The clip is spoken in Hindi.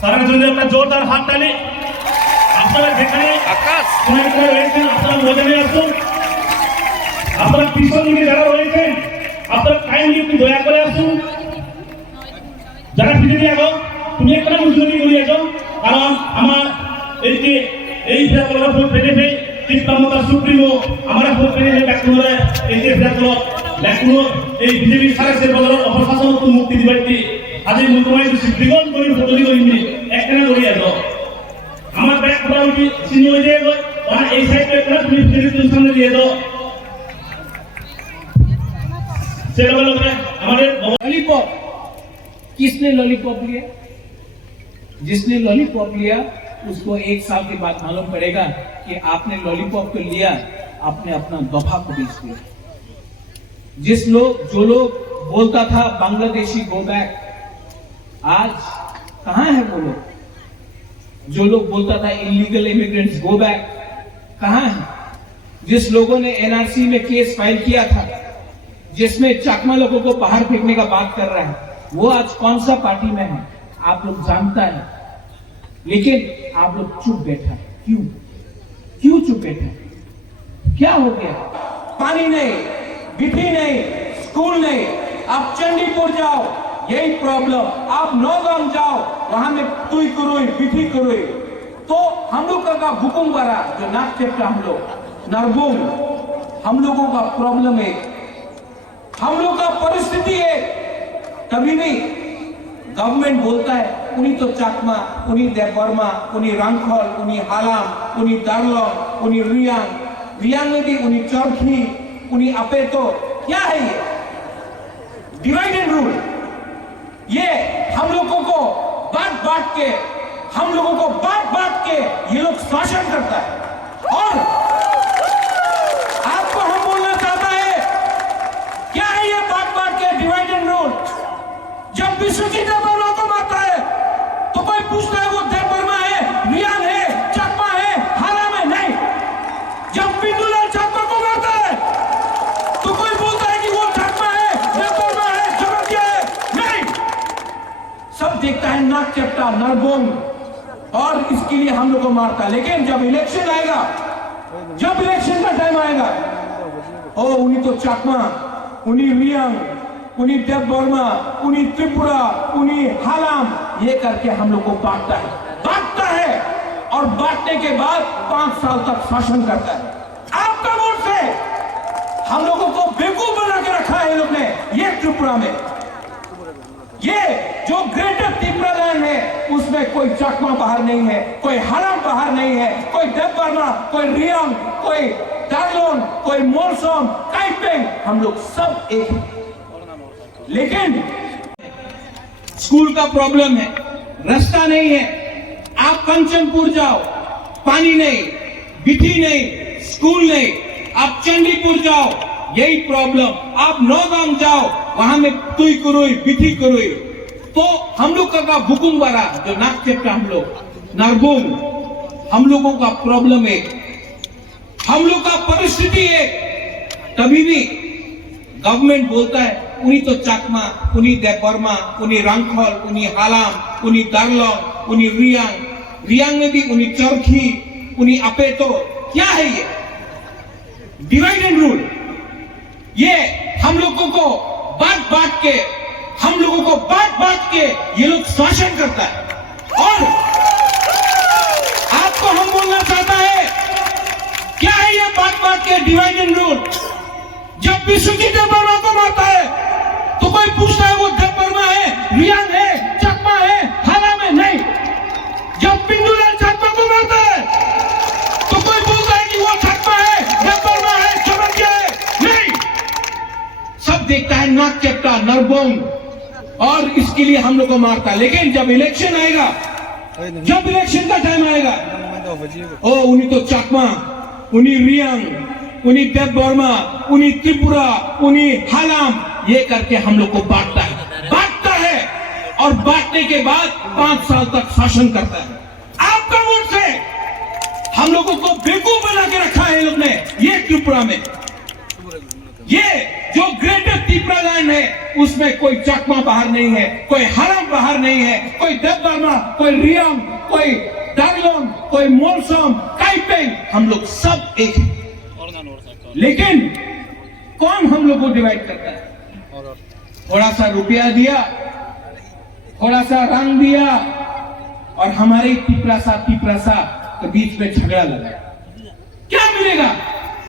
সারা জন্য একটা জোরদার হাততালি। আপনারা যেখানে রয়েছেন আপনারা মজা নিয়ে আসুন। আপনারা পিছন দিকে যারা রয়েছেন আপনারা কাইন্ডলি একটু দয়া করে আসুন। যারা ফিরে দিয়ে আগো তুমি একটা মুসলিম বলিয়ে যাও, কারণ আমার এই ফেরাগুলো ভোট পেয়ে তিনটা সুপ্রিমো আমরা ভোট পেয়ে ব্যাকুলরে এই যে ফেরাগুলো ব্যাকুলো এই বিজেপি সারাসের বদল অপশাসন মুক্তি দিবাইতে আজ মুখ্যমন্ত্রী সিদ্ধিগণ করি ভোটলি করিনি একটা বলিয়ে যাও। আমার ব্যাকগ্রাউন্ড কি চিনি হয়ে যায় আর এই সাইডে একটা তুমি ফিরে সামনে দিয়ে দাও। সেটা বলো हमारे लॉलीपॉप किसने लॉलीपॉप लिया? जिसने लॉलीपॉप लिया उसको 1 साल के बाद मालूम पड़ेगा कि आपने लॉलीपॉप तो लिया, आपने अपना दफा को बेच दिया। जो लोग बोलता था बांग्लादेशी गो बैक, आज कहां है वो लोग? जो लोग बोलता था इलीगल इमिग्रेंट्स गो बैक, कहां है? जिस लोगों ने एनआरसी में केस फाइल किया था, जिसमें चकमा लोगों को बाहर फेंकने का बात कर रहा है, वो आज कौन सा पार्टी में है आप लोग जानता है। लेकिन आप लोग चुप बैठा, क्यों चुप बैठा? क्या हो गया? पानी नहीं, बिजली नहीं, स्कूल नहीं। आप चंडीपुर जाओ, यही प्रॉब्लम। आप नौगाम जाओ, वहां में तुई करोई बिठी करोई। तो हम लोग का भूकंप बरा जो नाक चेपटा हम लोग नरबुंग, हम लोगों का प्रॉब्लम है, हम लोग का परिस्थिति है। कभी भी गवर्नमेंट बोलता है उन्हीं तो चकमा, उन्हीं देवबर्मा, उन्हीं रंगखोल, उन्हीं हालाम, उन्हीं दारलोंग, उन्हीं रियांग में भी उन्हीं चरखी, उन्हीं अपे। तो क्या है ये डिवाइड एंड रूल? ये हम लोगों को बांट के ये लोग शासन करता है। और आपको हम बोलना चाहता है क्या है ये बांट के डिवाइड एंड रूल? जब विश्व की देवबर्मा को मारता है तो कोई पूछता है वो देवबर्मा है, रियांग है, चकमा है, हालाम है? नहीं। जब पिंडूलाल चकमा को मारता है तो कोई बोलता है कि वो चकमा है, देवबर्मा है, जबरदस्त है? नहीं। सब देखता है नाक चपटा नरबोंग, और इसके लिए हम लोग को मारता है। लेकिन जब इलेक्शन आएगा, जब इलेक्शन का टाइम आएगा, ओ उन्हीं तो चकमा, उन्हीं रियांग, उन्हीं देवबर्मा, उन्हीं त्रिपुरा, उन्हीं हालाम, ये करके हम लोग को बांटता है और बांटने के बाद 5 साल तक शासन करता है। आपका वोट से हम लोगों को बेवकूफ बना के रखा है लोग ने। ये त्रिपुरा में ये जो ग्रेटर त्रिपुरा लैंड है उसमें कोई चकमा बाहर नहीं है, कोई हालाम बाहर नहीं है, कोई देवबर्मा, कोई रियांग, कोई दार्लोन, कोई मोरसोम, काइपेंग, हम लोग सब एक हैं। लेकिन स्कूल का प्रॉब्लम है, रास्ता नहीं है। आप कंचनपुर जाओ, पानी नहीं, बिजली नहीं, स्कूल नहीं। आप चंडीपुर जाओ, यही प्रॉब्लम। आप नौगाम जाओ, वहां में तुई करोई बिठी करोई। तो हम लोग का भूकंप बरा जो नाक चेपटा हम लोग नरबुंग, हम लोगों का प्रॉब्लम है, हम लोग का परिस्थिति है। तभी भी गवर्नमेंट बोलता है उन्हीं तो चकमा, उन्हीं देवबर्मा, उन्हीं रंगखोल, उन्हीं हालाम, उन्हीं दारलोंग, उन्हीं रियांग में भी उन्हीं चरखी, उन्हीं अपे। तो क्या है ये डिवाइड एंड रूल? ये हम लोगों को बांट के ये लोग शासन करता है। और आपको हम बोलना चाहता है क्या है ये बांट के डिवाइड एंड रूल? जब विश्व की देवबर्मा को मारता है तो कोई पूछता है वो देवबर्मा है, रियांग है, चकमा है, हालाम है? नहीं। जब पिंडूलाल चकमा को मारता है तो कोई बोलता है कि वो चकमा है, देवबर्मा है, जबरदस्त है? नहीं। सब देखता है नाक चपटा नरबोंग, और इसके लिए हम लोग को मारता है। लेकिन जब इलेक्शन आएगा, जब इलेक्शन का टाइम आएगा, ओ उन्हीं तो चकमा, उन्हीं रियांग, उन्हीं देवबर्मा, उन्हीं त्रिपुरा, उन्हीं हालाम, ये करके हम लोग को बांटता है और बांटने के बाद 5 साल तक शासन करता है। आपका वोट से हम लोगों को बेवकूफ बना के रखा है लोग ने। ये त्रिपुरा में ये जो ग्रेटर त्रिपुरा लैंड है उसमें कोई चकमा बाहर नहीं है, कोई हरम बाहर नहीं है, कोई देवबर्मा, कोई रियांग, कोई डांगलोंग, कोई मोलसोम, काइपेंग, हम लोग सब एक हैं। लेकिन कौन हम लोग को डिवाइड करता है? थोड़ा सा रुपया दिया, थोड़ा सा रंग दिया, और हमारे पिपरासा के बीच में झगड़ा लगा। क्या मिलेगा?